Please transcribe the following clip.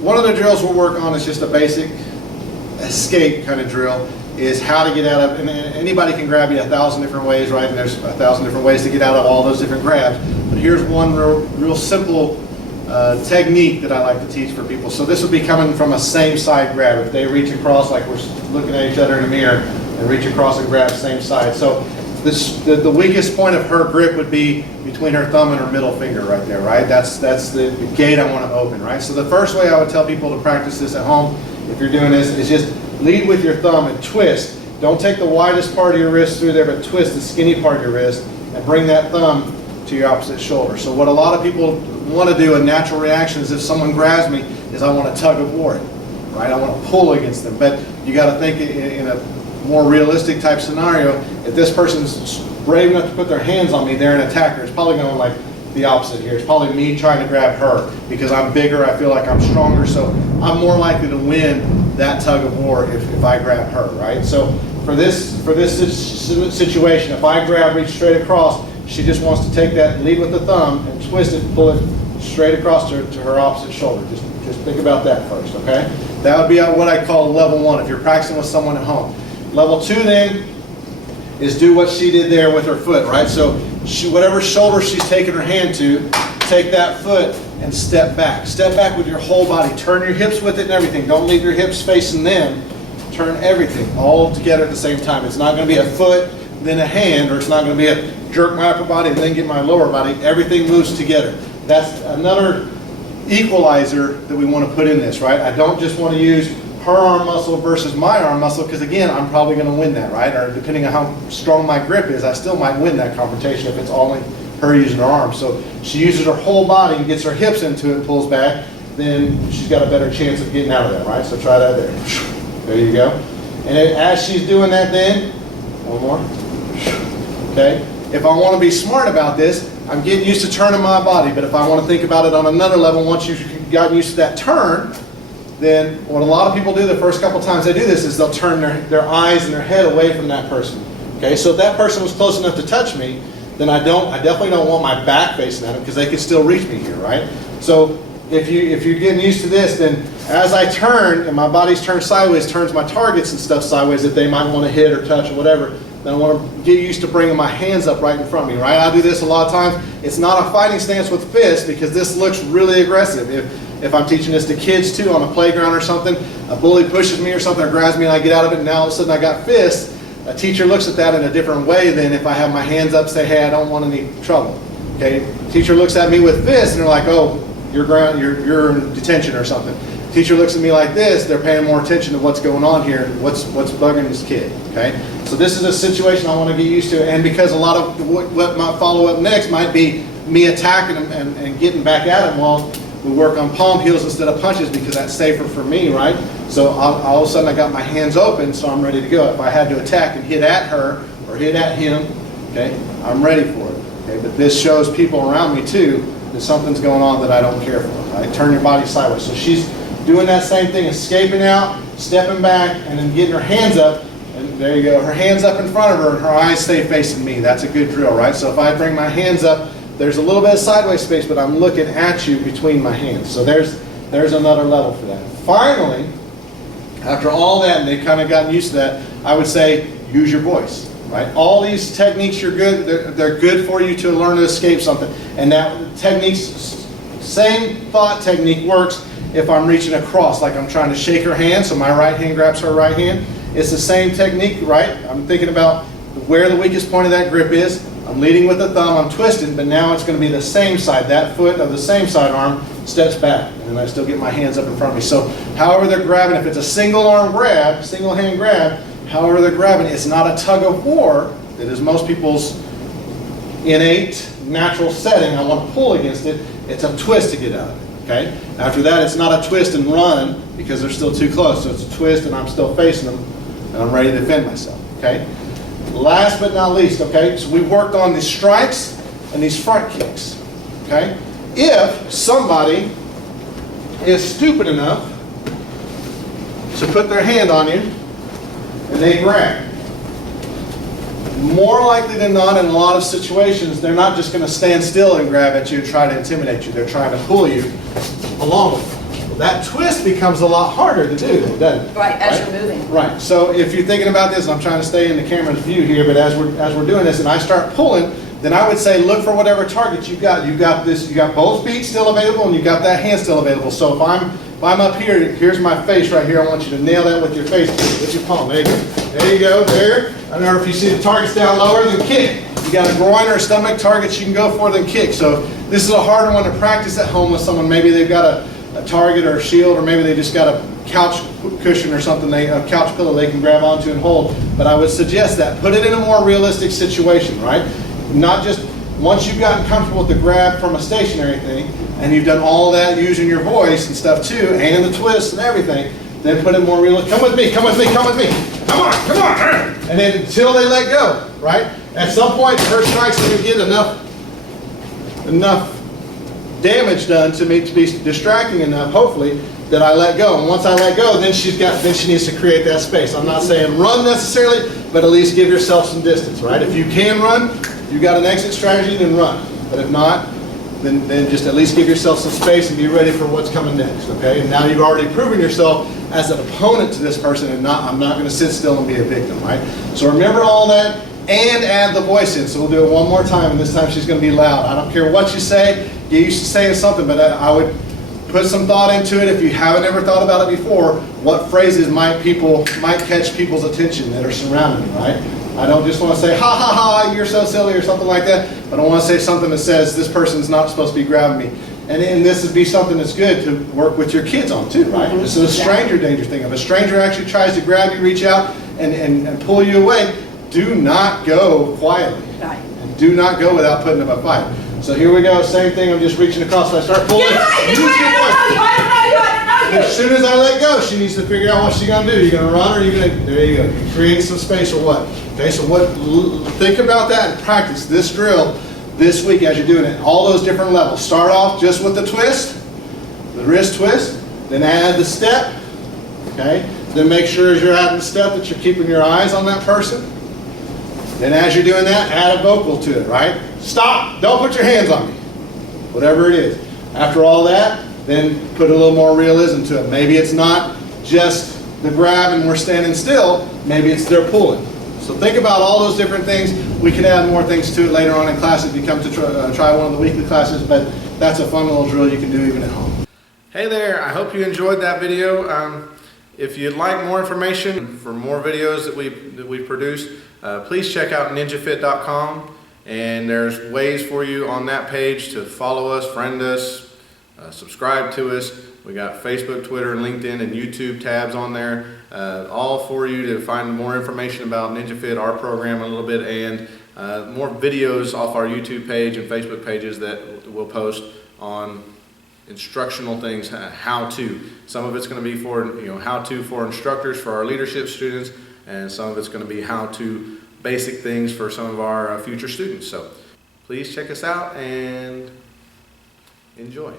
one of the drills we'll work on is just a basic escape kind of drill, is how to get out of, and anybody can grab you 1,000 different ways, right? And there's 1,000 different ways to get out of all those different grabs. But here's one real simple technique that I like to teach for people. So this would be coming from a same side grab. If they reach across, like we're looking at each other in the mirror, and reach across and grab same side. So the weakest point of her grip would be between her thumb and her middle finger right there, right? That's the gate I want to open, right? So the first way I would tell people to practice this at home, if you're doing this, is just lead with your thumb and twist. Don't take the widest part of your wrist through there, but twist the skinny part of your wrist and bring that thumb to your opposite shoulder. So what a lot of people want to do, a natural reaction is if someone grabs me, is I want to tug of war it, right? I want to pull against them. But you got to think in a more realistic type scenario. If this person's brave enough to put their hands on me, they're an attacker. It's probably going like the opposite here. It's probably me trying to grab her because I'm bigger, I feel like I'm stronger, so I'm more likely to win that tug of war if I grab her, right? So for this situation, if I grab, reach straight across, she just wants to take that, lead with the thumb and twist it, pull it straight across to her opposite shoulder. Just think about that first, okay? That would be what I call level 1 if you're practicing with someone at home. Level 2 then is do what she did there with her foot, right? So whatever shoulder she's taking her hand to, take that foot and step back. Step back with your whole body. Turn your hips with it and everything. Don't leave your hips facing them. Turn everything all together at the same time. It's not going to be a foot, then a hand, or it's not going to be a jerk my upper body and then get my lower body. Everything moves together. That's another equalizer that we want to put in this, right? I don't just want to use her arm muscle versus my arm muscle, because again, I'm probably going to win that, right? Or depending on how strong my grip is, I still might win that confrontation if it's only her using her arm. So she uses her whole body and gets her hips into it and pulls back, then she's got a better chance of getting out of that, right? So try that there. There you go. And as she's doing that then, one more. Okay? If I want to be smart about this, I'm getting used to turning my body, but if I want to think about it on another level, once you've gotten used to that turn, then what a lot of people do the first couple times they do this is they'll turn their eyes and their head away from that person. Okay, so if that person was close enough to touch me, then I definitely don't want my back facing at them because they could still reach me here, right? So if you're getting used to this, then as I turn and my body's turned sideways, turns my targets and stuff sideways that they might want to hit or touch or whatever, then I want to get used to bringing my hands up right in front of me, right? I do this a lot of times. It's not a fighting stance with fists because this looks really aggressive. If I'm teaching this to kids too on a playground or something, a bully pushes me or something or grabs me and I get out of it and now all of a sudden I got fists, a teacher looks at that in a different way than if I have my hands up, say, hey, I don't want any trouble. Okay, teacher looks at me with fists and they're like, oh, you're in detention or something. Teacher looks at me like this, they're paying more attention to what's going on here, what's bugging this kid, okay? So this is a situation I want to get used to, and because a lot of what might follow up next might be me attacking him and getting back at him, well, we work on palm heels instead of punches because that's safer for me, right? So all of a sudden I got my hands open, so I'm ready to go. If I had to attack and hit at her or hit at him, okay, I'm ready for it. Okay, but this shows people around me too that something's going on that I don't care for. Right? Turn your body sideways. So she's doing that same thing, escaping out, stepping back, and then getting her hands up. And there you go. Her hands up in front of her, and her eyes stay facing me. That's a good drill, right? So if I bring my hands up, there's a little bit of sideways space, but I'm looking at you between my hands. So there's another level for that. Finally, after all that, and they've kind of gotten used to that, I would say use your voice. Right? All these techniques are good. They're good for you to learn to escape something. And that techniques, same thought technique works if I'm reaching across, like I'm trying to shake her hand, so my right hand grabs her right hand. It's the same technique, right? I'm thinking about where the weakest point of that grip is. I'm leading with the thumb, I'm twisting, but now it's going to be the same side. That foot of the same side arm steps back, and I still get my hands up in front of me. So however they're grabbing, if it's a single arm grab, single hand grab, however they're grabbing, it's not a tug of war that is most people's innate, natural setting. I want to pull against it. It's a twist to get out of it, okay? After that, it's not a twist and run because they're still too close. So it's a twist and I'm still facing them and I'm ready to defend myself, okay? Last but not least, okay, so we worked on these strikes and these front kicks, okay? If somebody is stupid enough to put their hand on you and they grab, more likely than not in a lot of situations, they're not just going to stand still and grab at you and try to intimidate you. They're trying to pull you along with them, That twist becomes a lot harder to do, doesn't it? Right, as you're moving. Right. So if you're thinking about this, and I'm trying to stay in the camera's view here, but as we're doing this, and I start pulling, then I would say look for whatever target you've got. You've got this. You got both feet still available, and you've got that hand still available. So if I'm up here, here's my face right here. I want you to nail that with your face, with your palm. There you go. There you go. There. I don't know if you see the targets down lower, then kick. You got a groin or a stomach target you can go for, then kick. So this is a harder one to practice at home with someone. Maybe they've got a target or a shield, or maybe they just got a couch cushion or something, a couch pillow they can grab onto and hold. But I would suggest that. Put it in a more realistic situation, right? Not just once you've gotten comfortable with the grab from a stationary thing, and you've done all that using your voice and stuff too, and the twists and everything, then put it more realistic. Come with me, come with me, come with me. Come on, come on. And then until they let go, right? At some point, her strike's going to get enough damage done to me to be distracting enough, hopefully, that I let go. And once I let go, then she needs to create that space. I'm not saying run necessarily, but at least give yourself some distance, right? If you can run, you've got an exit strategy, then run. But if not, then just at least give yourself some space and be ready for what's coming next, okay? And now you've already proven yourself as an opponent to this person, and I'm not going to sit still and be a victim, right? So remember all that and add the voice in. So we'll do it one more time, and this time she's going to be loud. I don't care what you say. Get used to saying something, but I would put some thought into it. If you haven't ever thought about it before, what phrases might catch people's attention that are surrounding you, right? I don't just want to say, ha ha ha, you're so silly or something like that, but I want to say something that says this person's not supposed to be grabbing me. And this would be something that's good to work with your kids on too, right? This is a stranger danger thing. If a stranger actually tries to grab you, reach out, and pull you away, do not go quietly. Right. And do not go without putting up a fight. So here we go, same thing, I'm just reaching across, so I start pulling. As soon as I let go, she needs to figure out what she's going to do. You're going to run, or you're going to, there you go. You create some space or what? Okay, so think about that and practice this drill this week as you're doing it. All those different levels. Start off just with the twist, the wrist twist, then add the step, okay? Then make sure as you're adding the step that you're keeping your eyes on that person. Then as you're doing that, add a vocal to it, right? Stop, don't put your hands on me. Whatever it is. After all that, then put a little more realism to it. Maybe it's not just the grab and we're standing still, maybe it's they're pulling. So think about all those different things. We can add more things to it later on in class if you come to try one of the weekly classes, but that's a fun little drill you can do even at home. Hey there, I hope you enjoyed that video. If you'd like more information for more videos that we produce, please check out ninjafit.com, and there's ways for you on that page to follow us, friend us, subscribe to us. We got Facebook, Twitter, LinkedIn, and YouTube tabs on there, all for you to find more information about NinjaFit, our program a little bit, and more videos off our YouTube page and Facebook pages that we'll post on instructional things, how to. Some of it's going to be for how to for instructors, for our leadership students, and some of it's going to be how to basic things for some of our future students. So please check us out and enjoy.